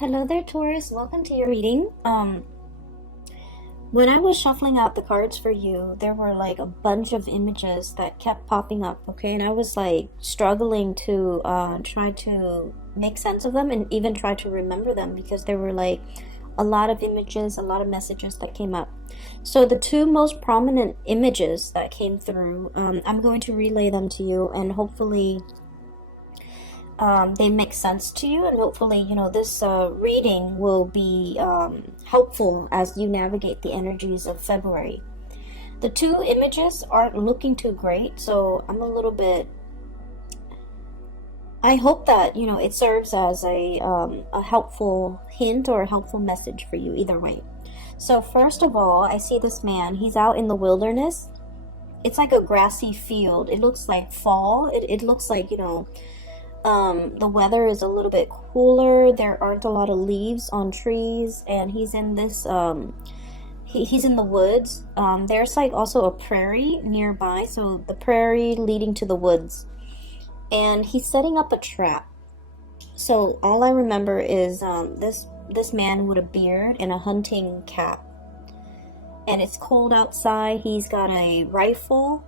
Hello there, Taurus. Welcome to your reading. When I was shuffling out the cards for you, there were like a bunch of images that kept popping up, okay? And I was like struggling to try to make sense of them and even try to remember them because there were like a lot of images, a lot of messages that came up. So the two most prominent images that came through, I'm going to relay them to you, and hopefully they make sense to you, and hopefully this reading will be helpful as you navigate the energies of February. The two images aren't looking too great, so I'm a little bit, I hope that it serves as a helpful hint or a helpful message for you either way. So first of all, I see this man. He's out in the wilderness. It's like a grassy field. It looks like fall. It looks like the weather is a little bit cooler. There aren't a lot of leaves on trees, and he's in this he's in the woods. There's like also a prairie nearby, so the prairie leading to the woods, and he's setting up a trap. So all I remember is this man with a beard and a hunting cap, and it's cold outside. He's got a rifle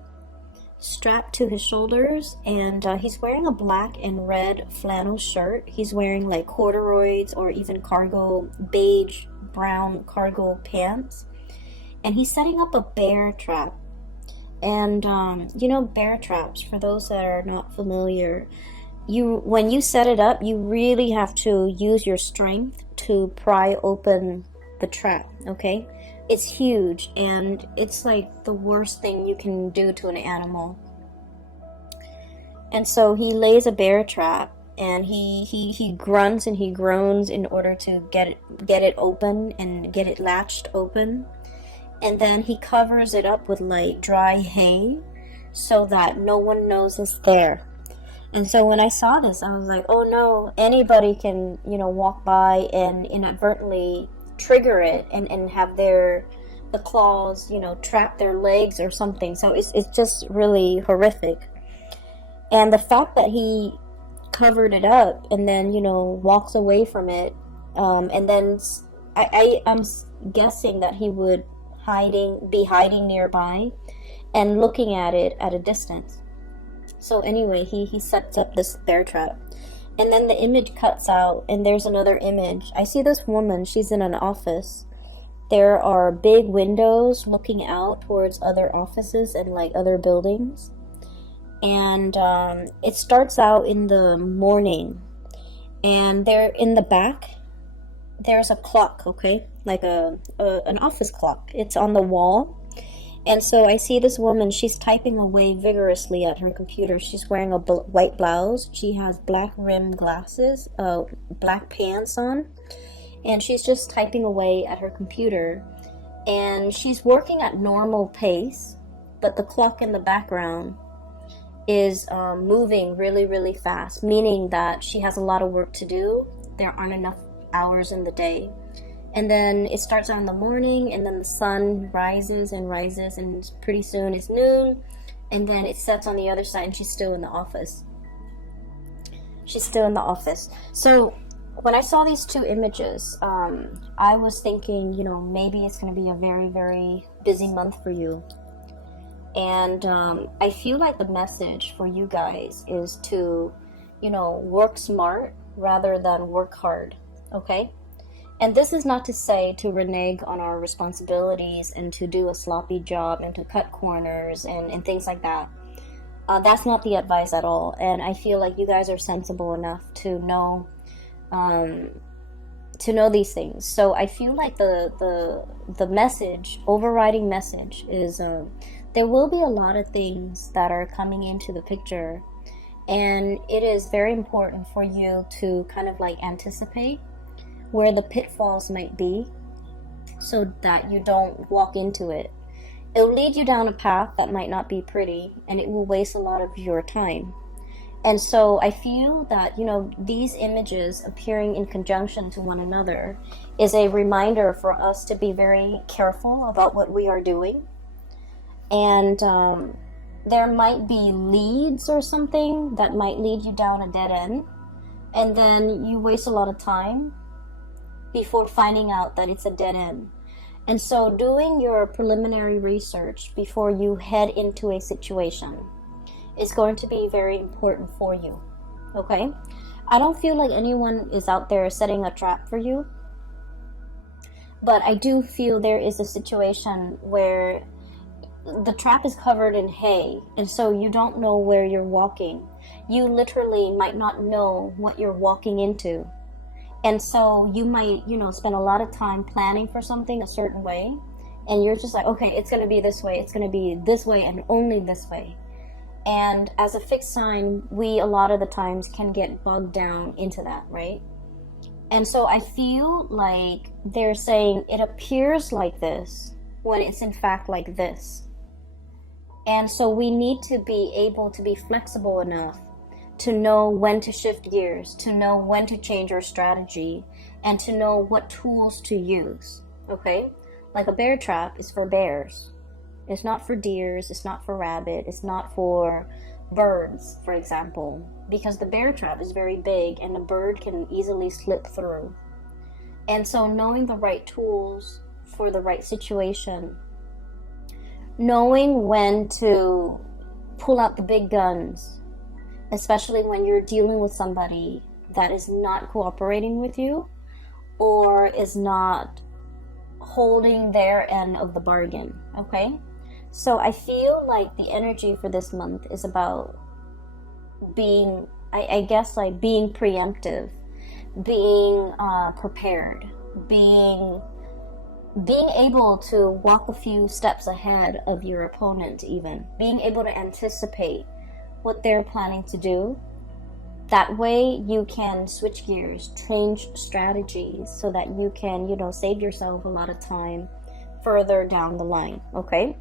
strapped to his shoulders, and he's wearing a black and red flannel shirt. He's wearing like corduroys or even cargo, beige brown cargo pants, and he's setting up a bear trap. And bear traps, for those that are not familiar, when you set it up, you really have to use your strength to pry open the trap, okay? It's huge, and it's like the worst thing you can do to an animal. And so he lays a bear trap, and he grunts and he groans in order to get it open and get it latched open. And then he covers it up with like dry hay so that no one knows it's there. And so when I saw this, I was like, oh no, anybody can walk by and inadvertently trigger it and have the claws trap their legs or something. So it's just really horrific. And the fact that he covered it up and then walks away from it, and then I'm guessing that he would be hiding nearby and looking at it at a distance. So anyway, he sets up this bear trap. And then the image cuts out, and there's another image. I see this woman. She's in an office. There are big windows looking out towards other offices and like other buildings. And it starts out in the morning. And there in the back, there's a clock, okay? Like an office clock. It's on the wall. And so I see this woman. She's typing away vigorously at her computer. She's wearing a white blouse. She has black rimmed glasses, black pants on, and she's just typing away at her computer. And she's working at normal pace, but the clock in the background is moving really, really fast, meaning that she has a lot of work to do. There aren't enough hours in the day. And then it starts out in the morning, and then the sun rises and rises, and pretty soon it's noon, and then it sets on the other side, and she's still in the office. So when I saw these two images, I was thinking, maybe it's going to be a very, very busy month for you. And I feel like the message for you guys is to, work smart rather than work hard, okay? And this is not to say to renege on our responsibilities and to do a sloppy job and to cut corners and things like that. That's not the advice at all. And I feel like you guys are sensible enough to know these things. So I feel like the message, overriding message, is there will be a lot of things that are coming into the picture, and it is very important for you to kind of like anticipate where the pitfalls might be so that you don't walk into it. It'll lead you down a path that might not be pretty, and it will waste a lot of your time. And so I feel that, these images appearing in conjunction to one another is a reminder for us to be very careful about what we are doing. And there might be leads or something that might lead you down a dead end, and then you waste a lot of time before finding out that it's a dead end. And so doing your preliminary research before you head into a situation is going to be very important for you, okay? I don't feel like anyone is out there setting a trap for you, but I do feel there is a situation where the trap is covered in hay, and so you don't know where you're walking. You literally might not know what you're walking into. And so you might, spend a lot of time planning for something a certain way, and you're just like, okay, it's going to be this way, it's going to be this way, and only this way. And as a fixed sign, we a lot of the times can get bogged down into that, right? And so I feel like they're saying it appears like this when it's in fact like this. And so we need to be able to be flexible enough to know when to shift gears, to know when to change your strategy, and to know what tools to use, okay? Like a bear trap is for bears. It's not for deers, it's not for rabbit, it's not for birds, for example, because the bear trap is very big and the bird can easily slip through. And so knowing the right tools for the right situation, knowing when to pull out the big guns, especially when you're dealing with somebody that is not cooperating with you or is not holding their end of the bargain, okay? So I feel like the energy for this month is about being, I guess, like being preemptive, being prepared, being able to walk a few steps ahead of your opponent, even being able to anticipate what they're planning to do. That way you can switch gears, change strategies so that you can, save yourself a lot of time further down the line, okay?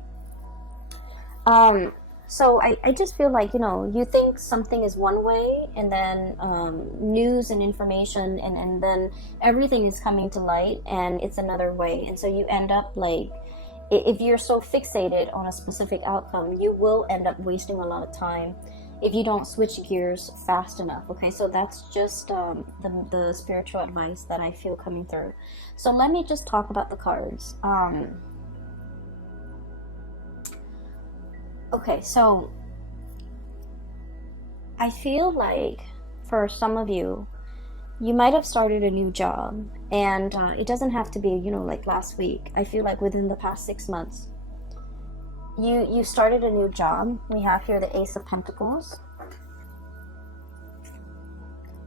So I just feel like, you think something is one way, and then news and information and then everything is coming to light and it's another way. And so you end up like, if you're so fixated on a specific outcome, you will end up wasting a lot of time if you don't switch gears fast enough, okay? So that's just the spiritual advice that I feel coming through. So let me just talk about the cards. Okay, so I feel like for some of you, you might have started a new job, and it doesn't have to be, like last week. I feel like within the past 6 months, you started a new job. We have here the Ace of Pentacles.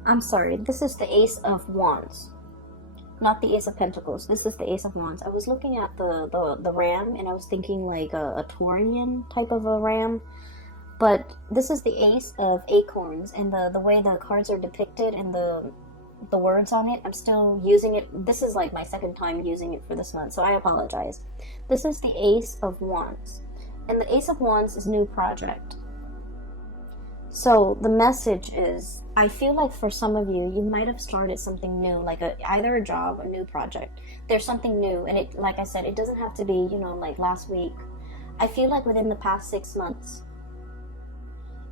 I'm sorry, this is the Ace of Wands, not the Ace of Pentacles. This is the Ace of Wands. I was looking at the ram, and I was thinking like a Taurian type of a ram, but this is the Ace of Acorns, and the way the cards are depicted and the words on it, I'm still using it. This is like my second time using it for this month, so I apologize. This is the Ace of Wands, and the Ace of Wands is new project. So the message is, I feel like for some of you, you might have started something new, like either a job or a new project. There's something new, and it, like I said, it doesn't have to be, like last week. I feel like within the past 6 months.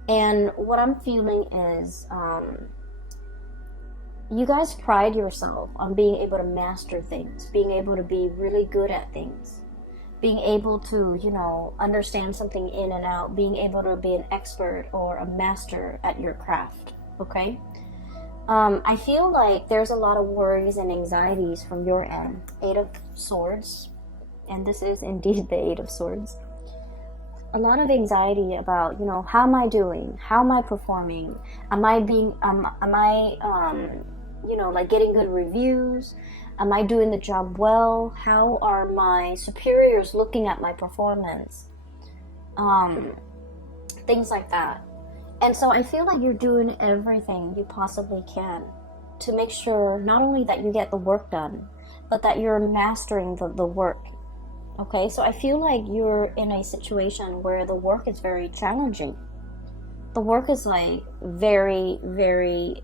And what I'm feeling is, you guys pride yourself on being able to master things, being able to be really good at things, being able to, understand something in and out, being able to be an expert or a master at your craft, okay? I feel like there's a lot of worries and anxieties from your end. 8 of Swords, and this is indeed the 8 of Swords. A lot of anxiety about, how am I doing? How am I performing? Am I like getting good reviews? Am I doing the job well? How are my superiors looking at my performance? Things like that. And so I feel like you're doing everything you possibly can to make sure not only that you get the work done, but that you're mastering the work. Okay, so I feel like you're in a situation where the work is very challenging. The work is like very, very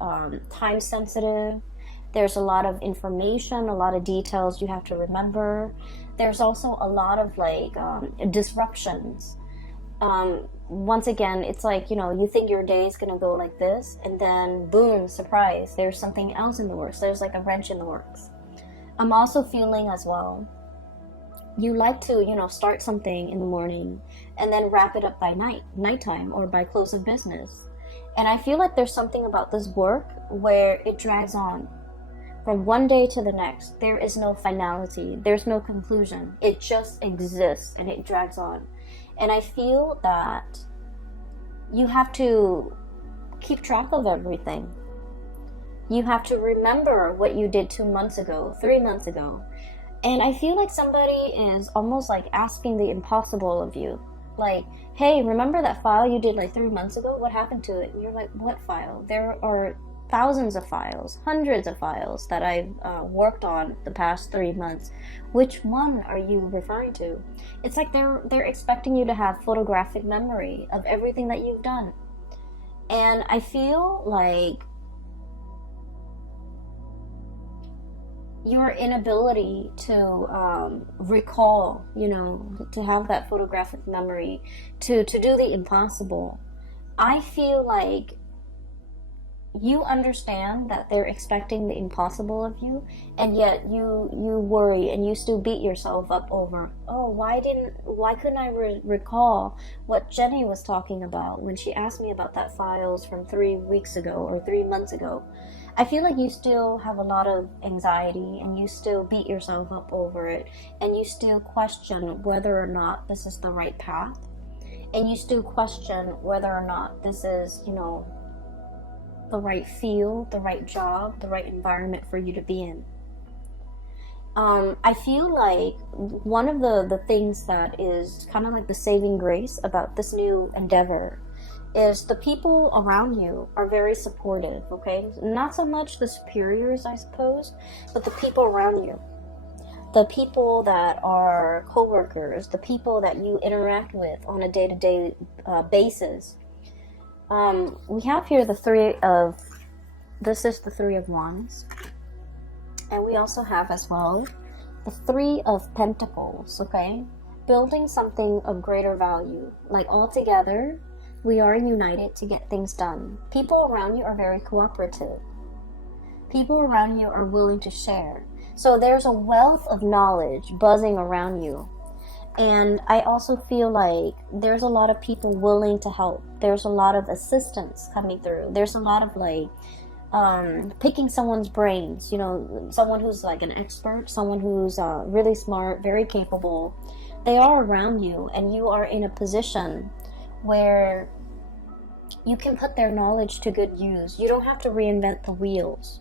time sensitive. There's a lot of information, a lot of details you have to remember. There's also a lot of like disruptions. Once again, it's like, you think your day is going to go like this, and then boom, surprise, there's something else in the works. There's like a wrench in the works. I'm also feeling as well, you like to, start something in the morning and then wrap it up by nighttime, or by close of business. And I feel like there's something about this work where it drags on from one day to the next. There is no finality, there's no conclusion. It just exists and it drags on. And I feel that you have to keep track of everything. You have to remember what you did 2 months ago, 3 months ago. And I feel like somebody is almost like asking the impossible of you. Like, hey, remember that file you did like 3 months ago? What happened to it? And you're like, what file? There are thousands of files, hundreds of files that I've worked on the past 3 months. Which one are you referring to? It's like they're expecting you to have photographic memory of everything that you've done. And I feel like your inability to recall, to have that photographic memory, to do the impossible. I feel like you understand that they're expecting the impossible of you, and yet you worry and you still beat yourself up over, oh, why couldn't I recall what Jenny was talking about when she asked me about that files from 3 weeks ago or 3 months ago. I feel like you still have a lot of anxiety, and you still beat yourself up over it, and you still question whether or not this is the right path, and you still question whether or not this is, the right field, the right job, the right environment for you to be in. I feel like one of the things that is kind of like the saving grace about this new endeavor is the people around you are very supportive, okay? Not so much the superiors, I suppose, but the people around you. The people that are co-workers, the people that you interact with on a day-to-day basis. We have here this is the Three of Wands. And we also have as well the Three of Pentacles, okay? Building something of greater value. Like all together, we are united to get things done. People around you are very cooperative. People around you are willing to share. So there's a wealth of knowledge buzzing around you. And I also feel like there's a lot of people willing to help. There's a lot of assistance coming through. There's a lot of like picking someone's brains, someone who's like an expert, someone who's really smart, very capable. They are around you, and you are in a position where you can put their knowledge to good use. You don't have to reinvent the wheels.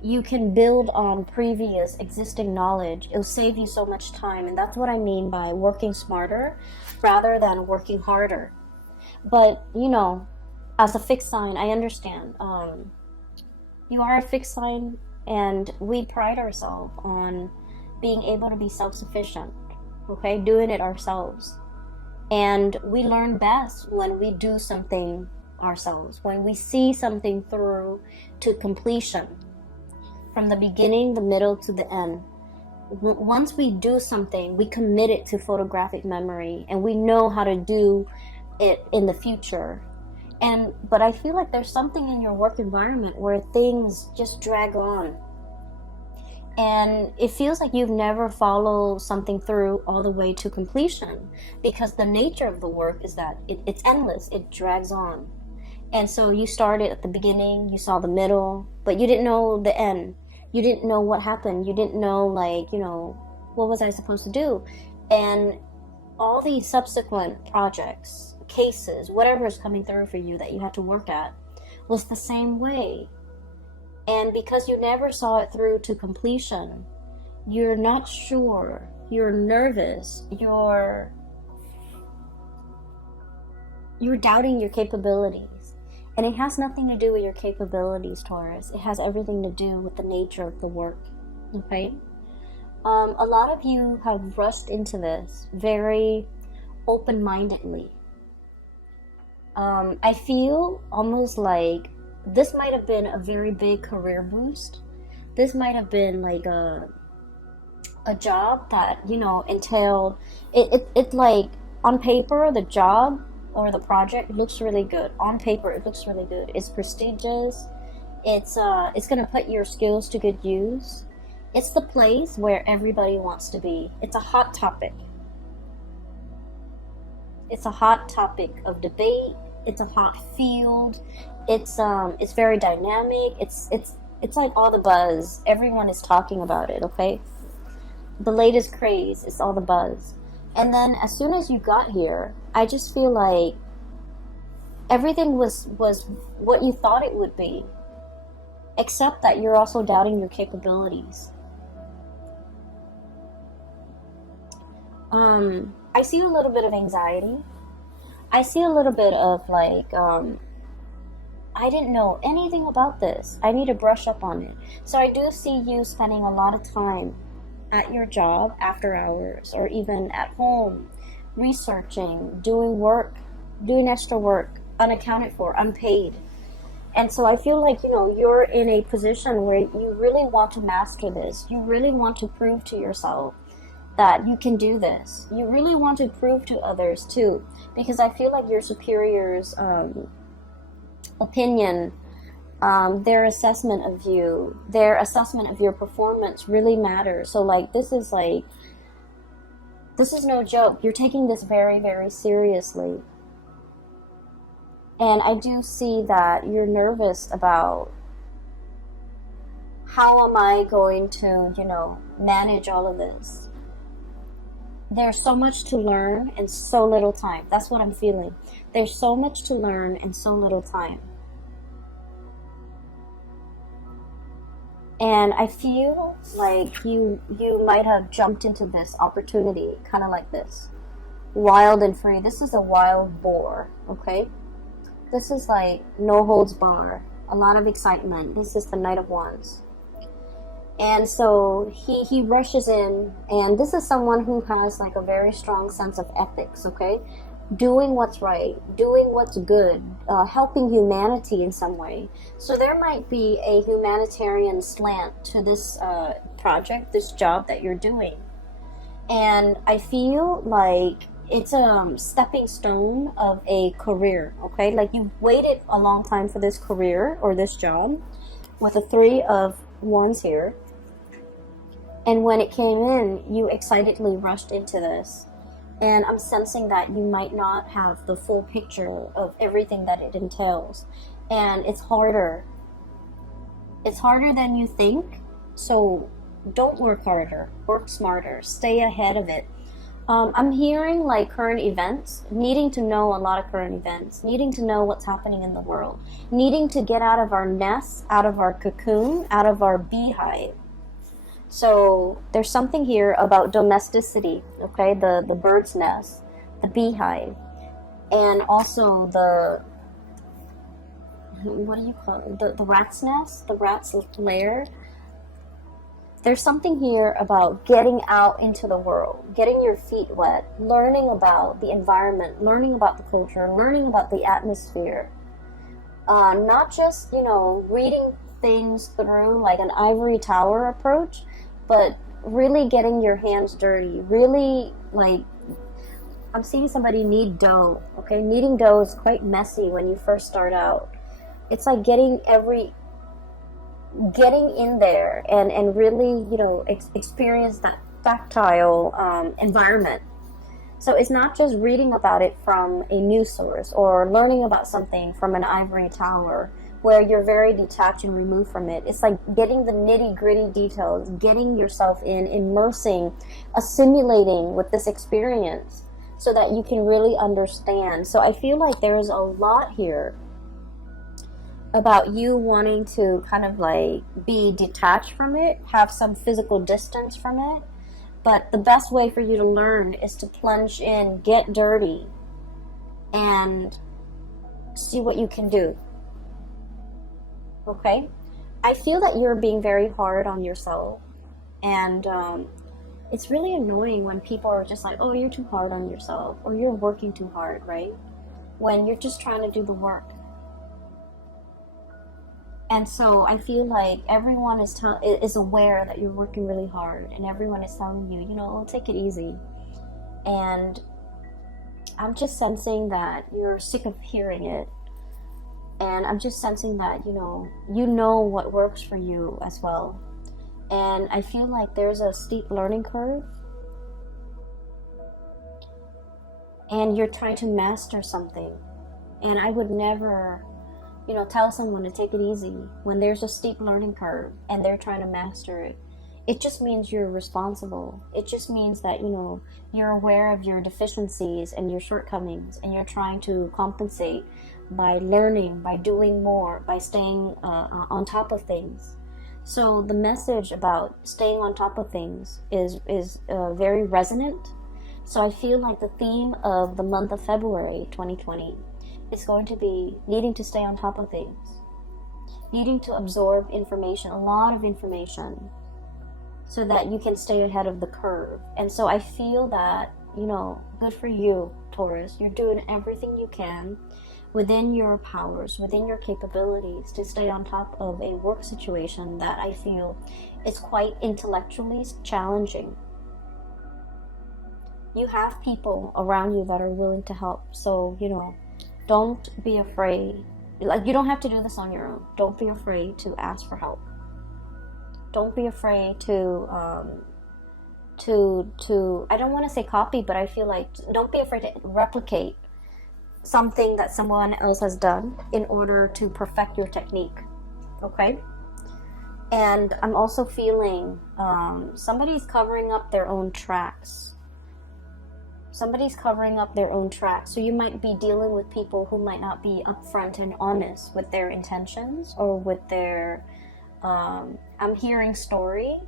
You can build on previous existing knowledge. It'll save you so much time, and that's what I mean by working smarter rather than working harder. But, as a fixed sign, I understand. You are a fixed sign, and we pride ourselves on being able to be self-sufficient, okay? Doing it ourselves. And we learn best when we do something ourselves, when we see something through to completion, from the beginning, the middle, to the end. Once we do something, we commit it to photographic memory, and we know how to do it in the future. But I feel like there's something in your work environment where things just drag on. And it feels like you've never followed something through all the way to completion, because the nature of the work is that it's endless, it drags on. And so you started at the beginning, you saw the middle, but you didn't know the end. You didn't know what happened. You didn't know, what was I supposed to do? And all these subsequent projects, cases, whatever is coming through for you that you have to work at, was the same way. And because you never saw it through to completion, you're not sure, you're nervous, you're doubting your capabilities. And it has nothing to do with your capabilities, Taurus. It has everything to do with the nature of the work, okay? A lot of you have rushed into this very open-mindedly. I feel almost like this might have been a very big career boost. This might have been like a job that, entailed, it like on paper, the job or the project looks really good. On paper, it looks really good. It's prestigious. It's going to put your skills to good use. It's the place where everybody wants to be. It's a hot topic. It's a hot topic of debate. It's a hot field. It's very dynamic. It's like all the buzz. Everyone is talking about it, okay? The latest craze is all the buzz. And then as soon as you got here, I just feel like everything was what you thought it would be. Except that you're also doubting your capabilities. I see a little bit of anxiety. I see a little bit of like, I didn't know anything about this. I need to brush up on it. So I do see you spending a lot of time at your job after hours, or even at home, researching, doing work, doing extra work, unaccounted for, unpaid. And so I feel like, you're in a position where you really want to master this. You really want to prove to yourself that you can do this. You really want to prove to others too, because I feel like your superiors' opinion, their assessment of you, their assessment of your performance really matters. So like this is no joke. You're taking this very, very seriously. And I do see that you're nervous about how am I going to, manage all of this. There's so much to learn and so little time. That's what I'm feeling. There's so much to learn and so little time. And I feel like you might have jumped into this opportunity kind of like this. Wild and free. This is a wild boar, okay? This is like no holds bar. A lot of excitement. This is the Knight of Wands. And so he rushes in, and this is someone who has like a very strong sense of ethics, okay? Doing what's right, doing what's good, helping humanity in some way. So there might be a humanitarian slant to this project, this job that you're doing. And I feel like it's a stepping stone of a career, okay? Like you've waited a long time for this career or this job with the Three of Wands here. And when it came in, you excitedly rushed into this. And I'm sensing that you might not have the full picture of everything that it entails. And it's harder. It's harder than you think. So don't work harder. Work smarter. Stay ahead of it. I'm hearing like current events, needing to know a lot of current events, needing to know what's happening in the world, needing to get out of our nest, out of our cocoon, out of our beehive. So there's something here about domesticity, okay? The bird's nest, the beehive, and also what do you call it? The rat's nest, the rat's lair. There's something here about getting out into the world, getting your feet wet, learning about the environment, learning about the culture, learning about the atmosphere. Not just, reading things through like an ivory tower approach, but really getting your hands dirty, really like, I'm seeing somebody knead dough, okay? Kneading dough is quite messy when you first start out. It's like getting in there and really, experience that tactile environment. So it's not just reading about it from a news source or learning about something from an ivory tower where you're very detached and removed from it. It's like getting the nitty-gritty details, getting yourself in, immersing, assimilating with this experience so that you can really understand. So I feel like there is a lot here about you wanting to kind of like be detached from it, have some physical distance from it. But the best way for you to learn is to plunge in, get dirty, and see what you can do. Okay? I feel that you're being very hard on yourself, and it's really annoying when people are just like, oh, you're too hard on yourself, or you're working too hard, right? When you're just trying to do the work. And so I feel like everyone is aware that you're working really hard, and everyone is telling you, take it easy. And I'm just sensing that you're sick of hearing it. And I'm just sensing that, you know what works for you as well. And I feel like there's a steep learning curve, and you're trying to master something. And I would never, tell someone to take it easy when there's a steep learning curve and they're trying to master it. It just means you're responsible. It just means that, you're aware of your deficiencies and your shortcomings, and you're trying to compensate by learning, by doing more, by staying on top of things. So the message about staying on top of things is very resonant. So I feel like the theme of the month of February 2020 is going to be needing to stay on top of things, needing to absorb information, a lot of information, so that you can stay ahead of the curve. And so I feel that, good for you, Taurus. You're doing everything you can within your powers, within your capabilities, to stay on top of a work situation that I feel is quite intellectually challenging. You have people around you that are willing to help. So, don't be afraid. Like, you don't have to do this on your own. Don't be afraid to ask for help. Don't be afraid to I don't want to say copy, but I feel like don't be afraid to replicate something that someone else has done in order to perfect your technique. Okay? And I'm also feeling somebody's covering up their own tracks. Somebody's covering up their own tracks. So you might be dealing with people who might not be upfront and honest with their intentions or with their I'm hearing story.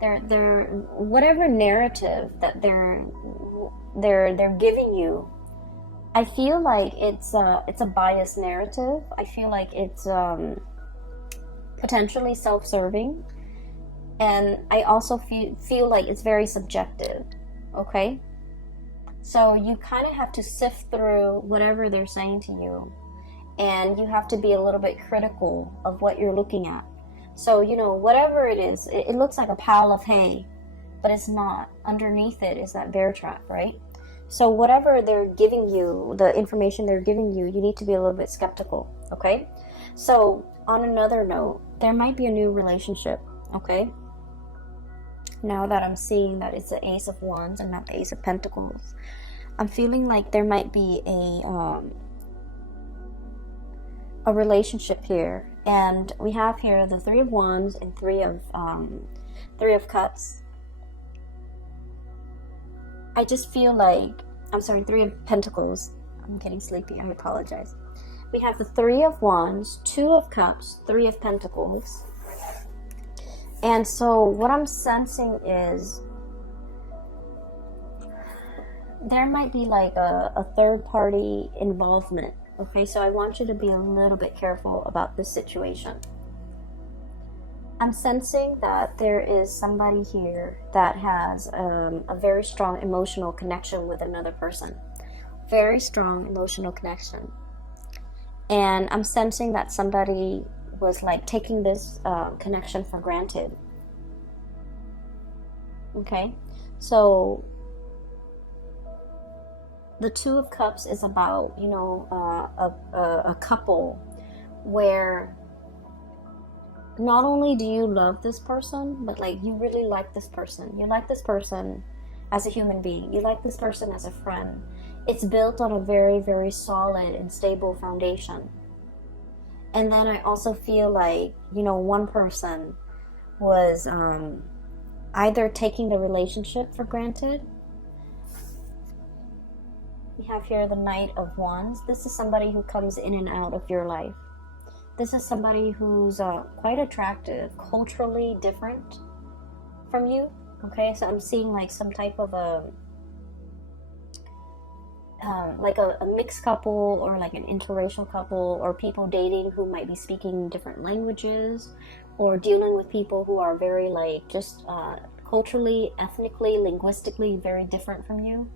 They're whatever narrative that they're giving you. I feel like it's a biased narrative. I feel like it's potentially self-serving, and I also feel like it's very subjective. Okay, so you kind of have to sift through whatever they're saying to you, and you have to be a little bit critical of what you're looking at. So, whatever it is, it looks like a pile of hay, but it's not. Underneath it is that bear trap, right? So whatever they're giving you, the information they're giving you, you need to be a little bit skeptical, okay? So on another note, there might be a new relationship, okay? Now that I'm seeing that it's the Ace of Wands and not the Ace of Pentacles, I'm feeling like there might be a relationship here. And we have here the Three of Wands and Three of Cups. I just feel like, Three of Pentacles. I'm getting sleepy, I apologize. We have the Three of Wands, Two of Cups, Three of Pentacles. And so what I'm sensing is there might be like a third party involvement. Okay, so I want you to be a little bit careful about this situation. I'm sensing that there is somebody here that has a very strong emotional connection with another person. Very strong emotional connection. And I'm sensing that somebody was like taking this connection for granted. Okay, so the Two of Cups is about, a couple where not only do you love this person, but like you really like this person. You like this person as a human being. You like this person as a friend. It's built on a very, very solid and stable foundation. And then I also feel like, one person was either taking the relationship for granted. We have here the Knight of Wands. This is somebody who comes in and out of your life. This is somebody who's quite attractive, culturally different from you. Okay, so I'm seeing like some type of a mixed couple, or like an interracial couple, or people dating who might be speaking different languages, or dealing with people who are very like just culturally, ethnically, linguistically very different from you.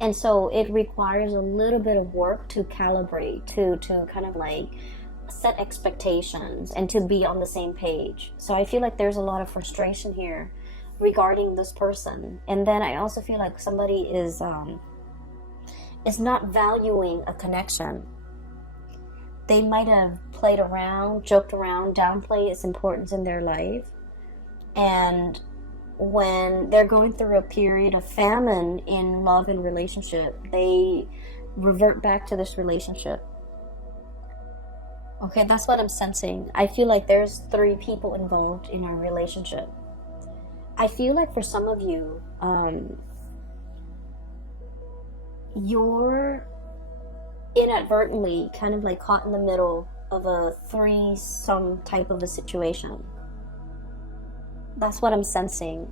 And so it requires a little bit of work to calibrate, to kind of like set expectations and to be on the same page. So I feel like there's a lot of frustration here regarding this person. And then I also feel like somebody is not valuing a connection. They might have played around, joked around, downplayed its importance in their life. And when they're going through a period of famine in love and relationship, they revert back to this relationship. Okay, that's what I'm sensing. I feel like there's 3 people involved in a relationship. I feel like for some of you, you're inadvertently kind of like caught in the middle of a threesome type of a situation. That's what I'm sensing.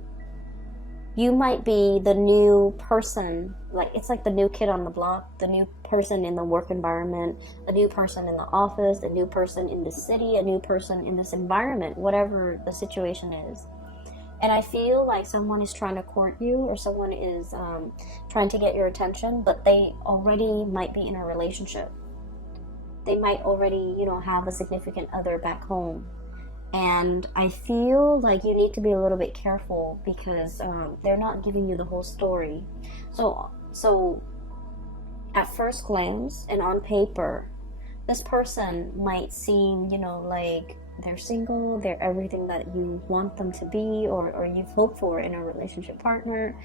You might be the new person, like it's like the new kid on the block, the new person in the work environment, a new person in the office, a new person in the city, a new person in this environment, whatever the situation is. And I feel like someone is trying to court you, or someone is trying to get your attention, but they already might be in a relationship. They might already, you know, have a significant other back home. And I feel like you need to be a little bit careful because they're not giving you the whole story. So at first glance and on paper, this person might seem, you know, like they're single, they're everything that you want them to be, or you've hoped for in a relationship partner.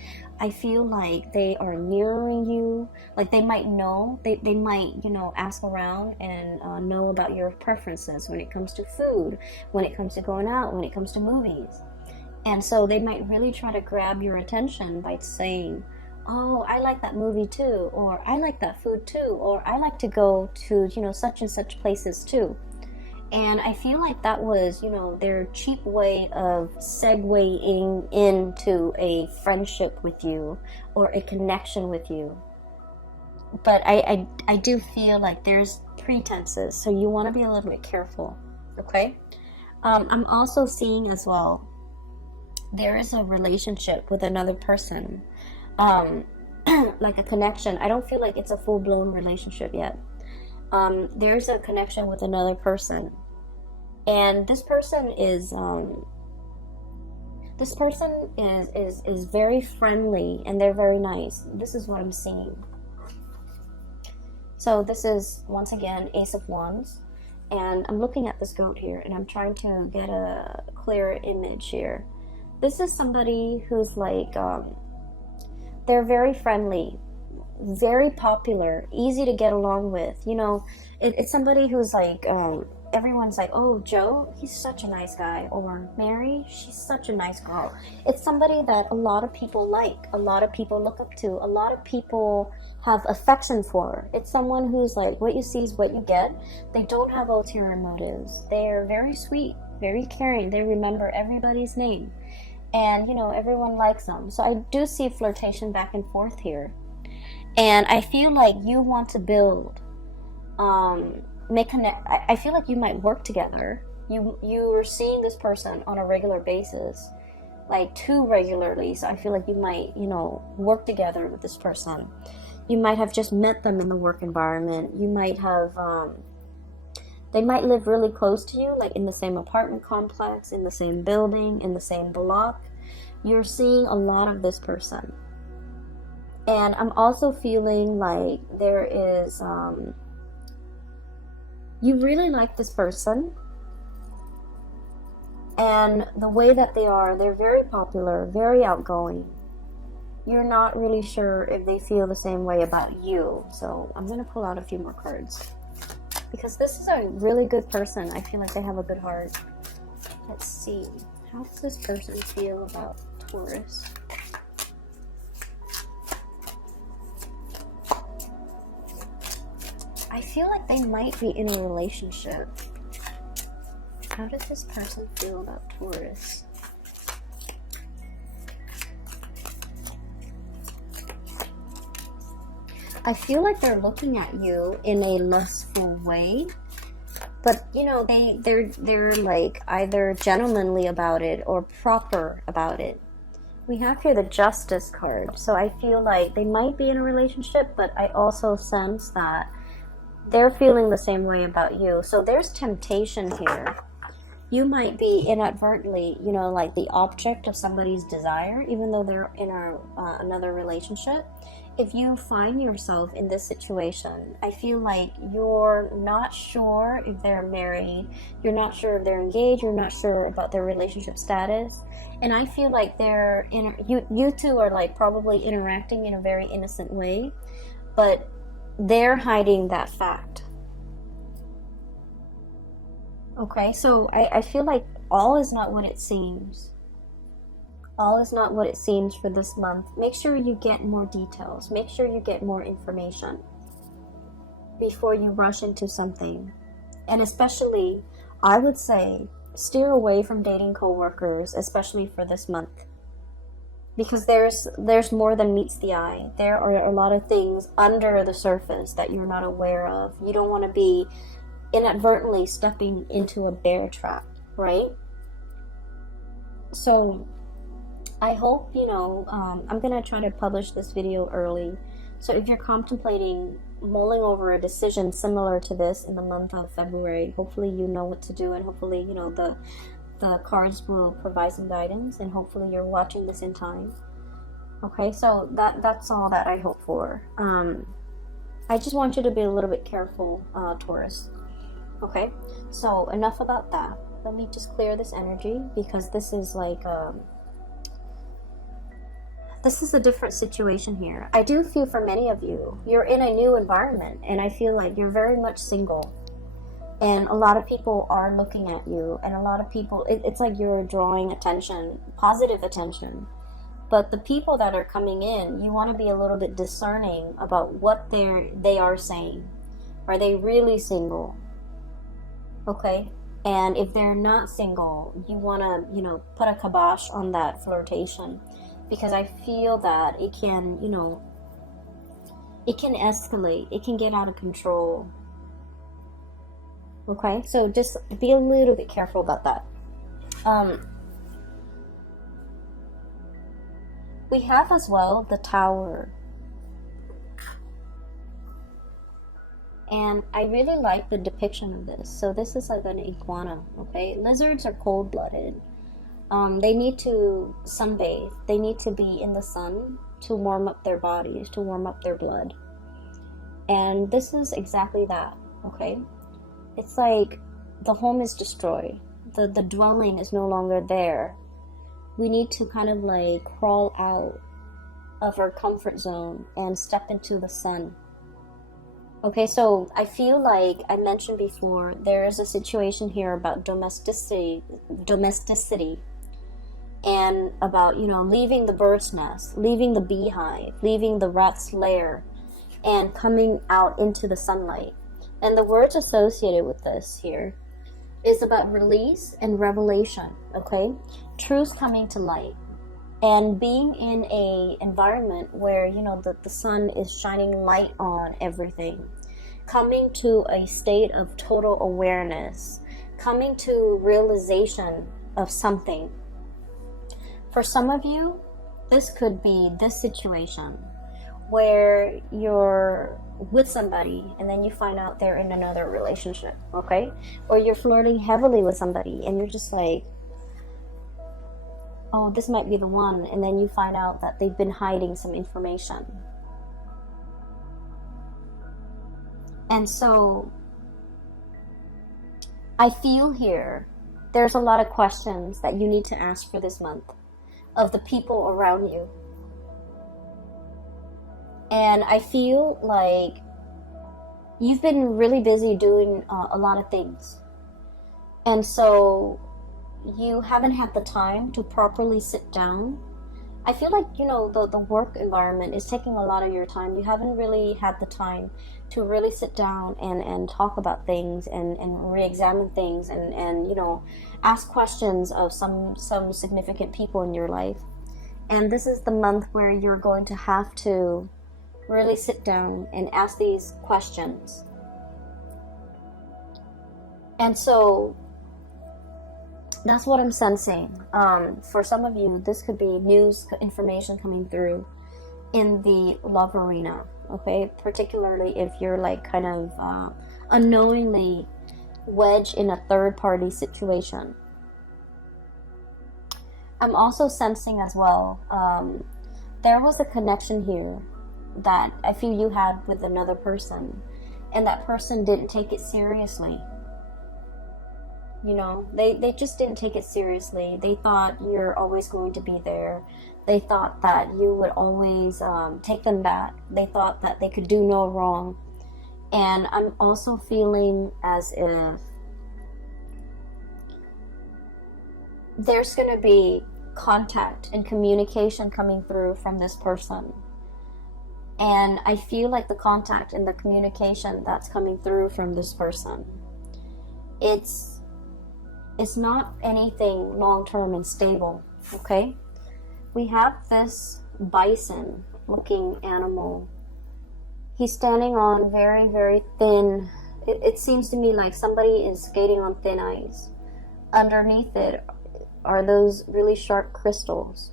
I feel like they are mirroring you. Like they might know, they might, you know, ask around and know about your preferences when it comes to food, when it comes to going out, when it comes to movies. And so they might really try to grab your attention by saying, oh, I like that movie too, or I like that food too, or I like to go to, you know, such and such places too. And I feel like that was, you know, their cheap way of segueing into a friendship with you or a connection with you. But I do feel like there's pretenses, so you want to be a little bit careful, okay? I'm also seeing as well, there is a relationship with another person, like a connection. I don't feel like it's a full-blown relationship yet. There's a connection with another person. And this person is very friendly, and they're very nice. This is what I'm seeing. So this is, once again, Ace of Wands. And I'm looking at this goat here, and I'm trying to get a clearer image here. This is somebody who's like, they're very friendly, very popular, easy to get along with. You know, it's somebody who's like, everyone's like, oh, Joe, he's such a nice guy, or Mary, she's such a nice girl. It's somebody that a lot of people like, a lot of people look up to, a lot of people have affection for. It's someone who's like, what you see is what you get. They don't have ulterior motives. They're very sweet, very caring. They remember everybody's name. And, you know, everyone likes them. So I do see flirtation back and forth here. And I feel like you want to build, I feel like you might work together. You are seeing this person on a regular basis, like too regularly. So I feel like you might, you know, work together with this person. You might have just met them in the work environment. You might have, they might live really close to you, like in the same apartment complex, in the same building, in the same block. You're seeing a lot of this person. And I'm also feeling like there is, you really like this person, and the way that they are, they're very popular, very outgoing. You're not really sure if they feel the same way about you, so I'm going to pull out a few more cards, because this is a really good person. I feel like they have a good heart. Let's see, how does this person feel about Taurus? I feel like they might be in a relationship. How does this person feel about Taurus? I feel like they're looking at you in a lustful way, but you know, they're like either gentlemanly about it or proper about it. We have here the Justice card, so I feel like they might be in a relationship, but I also sense that they're feeling the same way about you. So there's temptation here. You might be inadvertently, you know, like the object of somebody's desire, even though they're in another relationship. if you find yourself in this situation, I feel like you're not sure if they're married, you're not sure if they're engaged, you're not sure about their relationship status, and I feel like you two are like probably interacting in a very innocent way, but they're hiding that fact. Okay, so I feel like all is not what it seems. All is not what it seems for this month. Make sure you get more details. Make sure you get more information before you rush into something. And especially, I would say, steer away from dating coworkers, especially for this month. Because there's more than meets the eye. There are a lot of things under the surface that you're not aware of. You don't want to be inadvertently stepping into a bear trap, right? So I hope, I'm going to try to publish this video early. So if you're contemplating mulling over a decision similar to this in the month of February, hopefully you know what to do, and hopefully, the cards will provide some guidance, and hopefully you're watching this in time. Okay, so that's all that I hope for. I just want you to be a little bit careful, Taurus. Okay, so enough about that. Let me just clear this energy, because this is like... this is a different situation here. I do feel for many of you, you're in a new environment, and I feel like you're very much single. And a lot of people are looking at you, and a lot of people, it's like you're drawing attention, positive attention. But the people that are coming in, you want to be a little bit discerning about what they are saying. Are they really single? Okay? And if they're not single, you want to, put a kibosh on that flirtation. Because I feel that it can, it can escalate. It can get out of control. Okay? So just be a little bit careful about that. We have as well the Tower. And I really like the depiction of this. So this is like an iguana, okay? Lizards are cold-blooded. They need to sunbathe. They need to be in the sun to warm up their bodies, to warm up their blood. And this is exactly that, okay? It's like the home is destroyed. The dwelling is no longer there. We need to kind of like crawl out of our comfort zone and step into the sun. Okay, so I feel like I mentioned before, there is a situation here about domesticity, and about, leaving the bird's nest, leaving the beehive, leaving the rat's lair, and coming out into the sunlight. And the words associated with this here is about release and revelation, okay? Truth coming to light. And being in a environment where, the sun is shining light on everything. Coming to a state of total awareness. Coming to realization of something. For some of you, this could be this situation where you're with somebody and then you find out they're in another relationship, okay? Or you're flirting heavily with somebody and you're just like, oh, this might be the one, and then you find out that they've been hiding some information. And so I feel here there's a lot of questions that you need to ask for this month of the people around you. And I feel like you've been really busy doing a lot of things. And so you haven't had the time to properly sit down. I feel like, the work environment is taking a lot of your time. You haven't really had the time to really sit down and talk about things and re-examine things and ask questions of some significant people in your life. And this is the month where you're going to have to really sit down and ask these questions. And so that's what I'm sensing. For some of you, this could be news information coming through in the love arena, okay? Particularly if you're like kind of unknowingly wedged in a third-party situation. I'm also sensing as well, there was a connection here that I feel you had with another person, and that person didn't take it seriously. You know, they just didn't take it seriously. They thought you're always going to be there. They thought that you would always take them back. They thought that they could do no wrong. And I'm also feeling as if there's going to be contact and communication coming through from this person. And I feel like the contact and the communication that's coming through from this person, it's not anything long-term and stable, okay? We have this bison looking animal. He's standing on very, very thin. It seems to me like somebody is skating on thin ice. Underneath it are those really sharp crystals.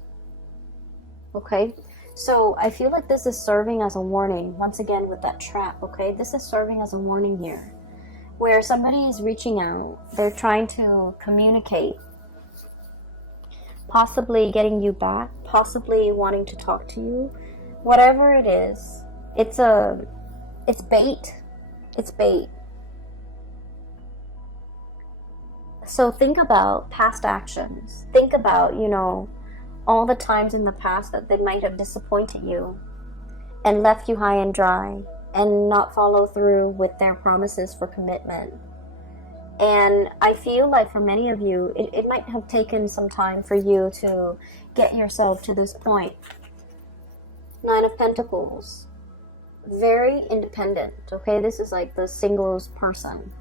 Okay? So I feel like this is serving as a warning, once again with that trap, okay? This is serving as a warning here, where somebody is reaching out. They're trying to communicate, possibly getting you back, possibly wanting to talk to you. Whatever it is, it's bait. It's bait. So think about past actions. Think about, you know, all the times in the past that they might have disappointed you and left you high and dry and not follow through with their promises for commitment. And I feel like for many of you, it might have taken some time for you to get yourself to this point. Nine of Pentacles. Very independent, okay? This is like the singles person.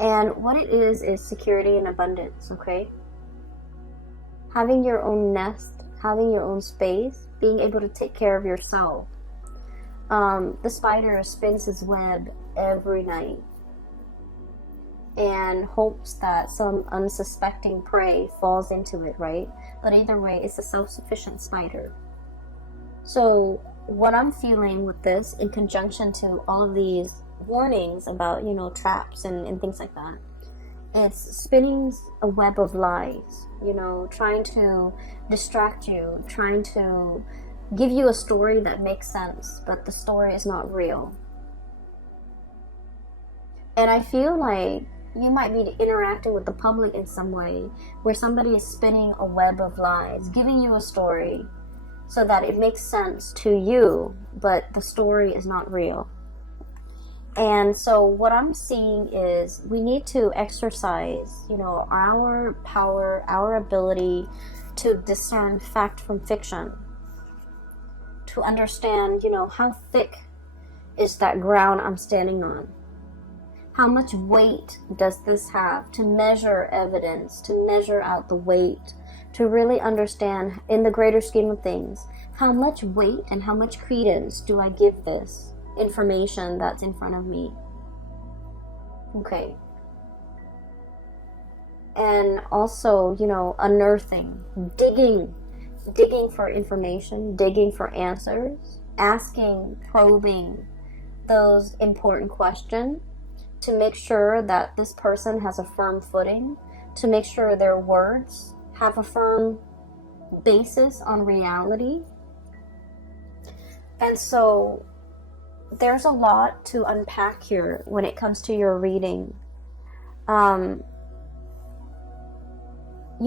And what it is security and abundance, okay? Having your own nest, having your own space, being able to take care of yourself. The spider spins his web every night and hopes that some unsuspecting prey falls into it, right? But either way, it's a self-sufficient spider. So what I'm feeling with this, in conjunction to all of these warnings about, you know, traps and things like that, it's spinning a web of lies, you know, trying to distract you, trying to give you a story that makes sense, but the story is not real. And I feel like you might be interacting with the public in some way where somebody is spinning a web of lies, giving you a story so that it makes sense to you, but the story is not real. And so what I'm seeing is we need to exercise, you know, our power, our ability to discern fact from fiction, to understand, you know, how thick is that ground I'm standing on? How much weight does this have? To measure evidence, to measure out the weight, to really understand in the greater scheme of things, how much weight and how much credence do I give this information that's in front of me? Okay. And also, you know, unearthing, digging for information, digging for answers, asking, probing those important questions to make sure that this person has a firm footing, to make sure their words have a firm basis on reality. And so there's a lot to unpack here when it comes to your reading. You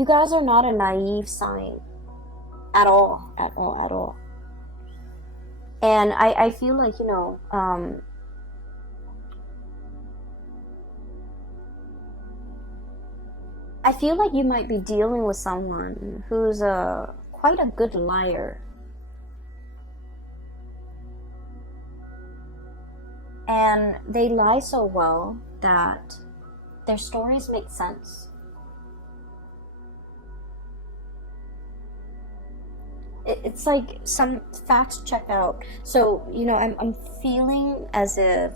guys are not a naive sign at all. And I feel like, you know, I feel like you might be dealing with someone who's quite a good liar. And they lie so well that their stories make sense. It's like some facts check out. So, you know, I'm feeling as if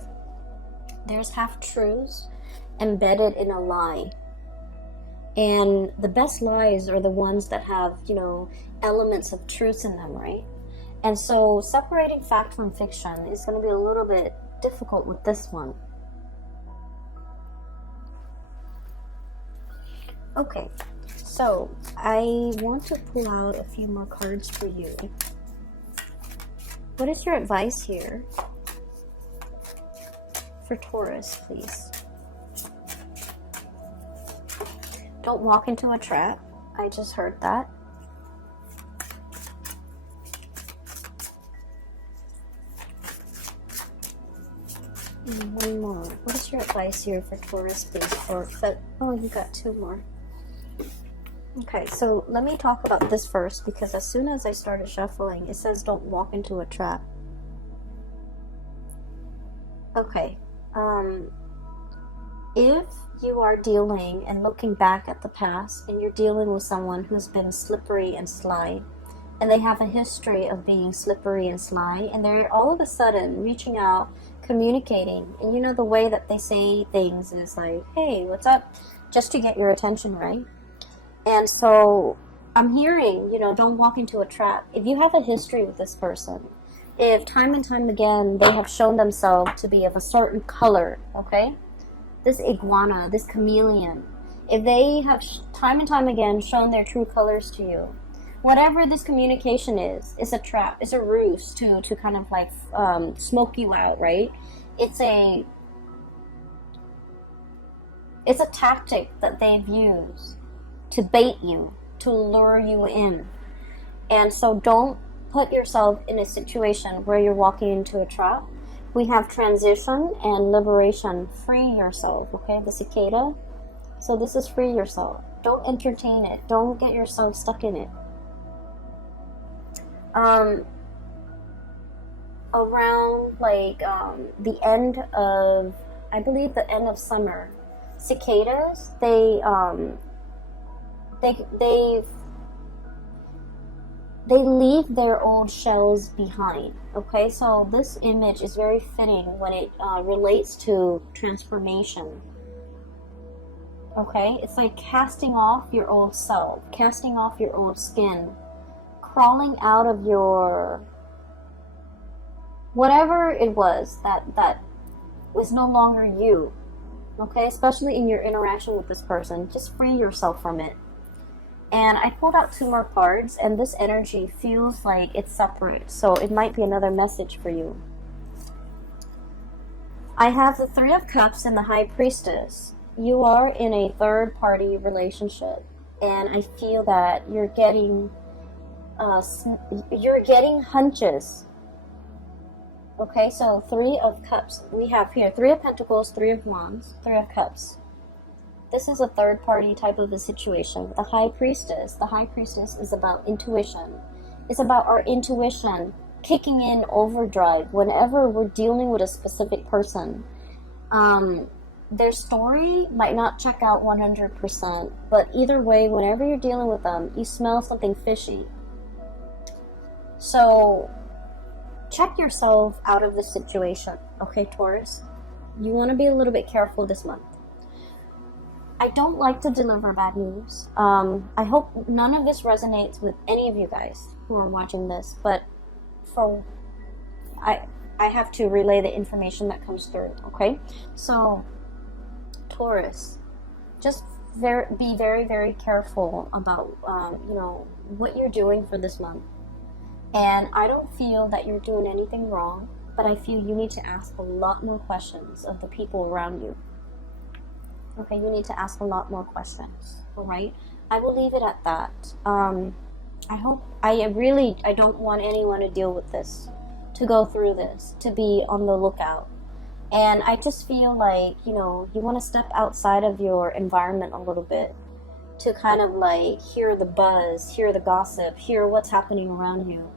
there's half-truths embedded in a lie. And the best lies are the ones that have, you know, elements of truth in them, right? And so separating fact from fiction is going to be a little bit difficult with this one. Okay, so I want to pull out a few more cards for you. What is your advice here for Taurus, please? Don't walk into a trap. I just heard that. And one more. What is your advice here for Taurus, please? Oh, you got two more. Okay, so let me talk about this first, because as soon as I started shuffling, it says don't walk into a trap. Okay, if you are dealing and looking back at the past, and you're dealing with someone who's been slippery and sly, and they have a history of being slippery and sly, and they're all of a sudden reaching out, communicating, and you know the way that they say things is like, hey, what's up? Just to get your attention, right? And so I'm hearing, you know, don't walk into a trap. If you have a history with this person, if time and time again they have shown themselves to be of a certain color, okay? This iguana, this chameleon, if they have time and time again shown their true colors to you, whatever this communication is a trap, it's a ruse to kind of like smoke you out, right? It's a tactic that they've used to bait you, to lure you in. And so don't put yourself in a situation where you're walking into a trap. We have transition and liberation. Free yourself, okay? The cicada. So this is free yourself. Don't entertain it. Don't get yourself stuck in it. Around like the end of, I believe the end of summer, cicadas, they leave their old shells behind. Okay, so this image is very fitting when it relates to transformation. Okay, it's like casting off your old self, casting off your old skin, crawling out of your whatever it was that was no longer you. Okay, especially in your interaction with this person, just free yourself from it. And I pulled out two more cards, and this energy feels like it's separate, so it might be another message for you. I have the Three of Cups and the High Priestess. You are in a third-party relationship, and I feel that you're getting hunches. Okay, so Three of Cups. We have here Three of Pentacles, Three of Wands, Three of Cups. This is a third-party type of a situation. The High Priestess is about intuition. It's about our intuition kicking in overdrive whenever we're dealing with a specific person. Their story might not check out 100%, but either way, whenever you're dealing with them, you smell something fishy. So check yourself out of this situation, okay, Taurus? You want to be a little bit careful this month. I don't like to deliver bad news. I hope none of this resonates with any of you guys who are watching this, but I have to relay the information that comes through, okay? So, Taurus, just be very, very careful about, what you're doing for this month. And I don't feel that you're doing anything wrong, but I feel you need to ask a lot more questions of the people around you. Okay, you need to ask a lot more questions, all right? I will leave it at that. I don't want anyone to deal with this, to go through this, to be on the lookout. And I just feel like, you want to step outside of your environment a little bit to kind of like hear the buzz, hear the gossip, hear what's happening around you.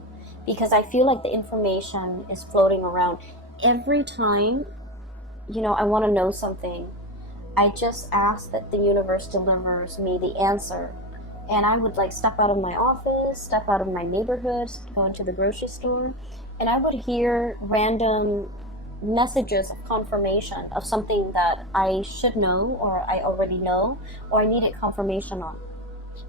Because I feel like the information is floating around. Every time, I want to know something, I just ask that the universe delivers me the answer. And I would like step out of my office, step out of my neighborhood, go into the grocery store, and I would hear random messages of confirmation of something that I should know, or I already know, or I needed confirmation on.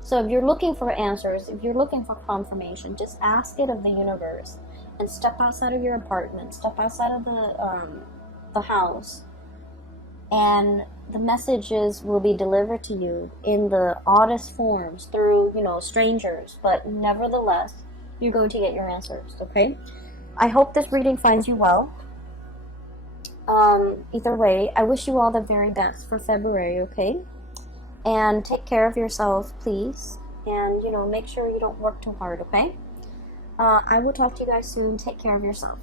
So if you're looking for answers, if you're looking for confirmation, just ask it of the universe and step outside of your apartment, step outside of the house, and the messages will be delivered to you in the oddest forms through, strangers, but nevertheless, you're going to get your answers, okay? I hope this reading finds you well. Either way, I wish you all the very best for February, okay? And take care of yourself, please. And, you know, make sure you don't work too hard, okay? I will talk to you guys soon. Take care of yourself.